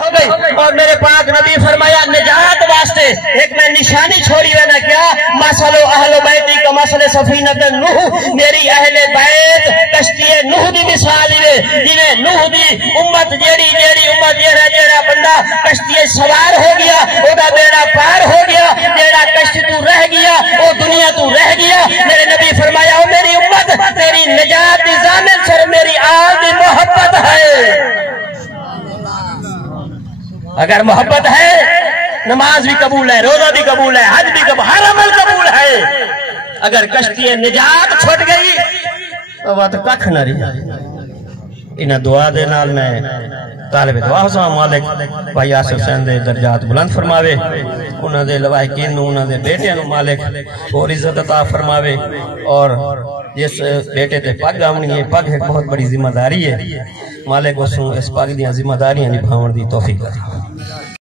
ہو گئی اور میرے پاک نبی فرمایا نجات واسطے ایک میں نشانی چھوڑی ہے نا کیا مسلو اہل بیتی کا مسل سفینت نوح میری اہل بیت کشتی نوح دی مثال ہے جنہیں نوح دی امت جیڑی امت جیڑا بندہ کشتی سوار ہو گیا او دا بیڑا پار ہو گیا جیڑا کشتی تو رہ گیا او دنیا تو رہ گیا میرے نبی فرمایا او میری امت تیری نجات دی ضامن سر میری آل دی محبت ہے اگر محبت ہے نماز بھی قبول ہے روزہ بھی قبول ہے حج بھی قبول ہر عمل قبول ہے اگر کشتی نجات چھوٹ گئی تو بات ککھ نہ رہی انہاں دعا دے نال میں طالب دعا ہوں مالک بھائی آصف حسین دے درجات بلند فرماوے انہاں دے لواحقین نو انہاں دے بیٹے نو مالک اور عزت عطا فرماوے اور جس بیٹے تے پگ آمنی ہے پگ ایک بہت بڑی ذمہ داری ہے مالک اس پگ دیاں ذمہ داریاں نبھاون دی توفیق عطا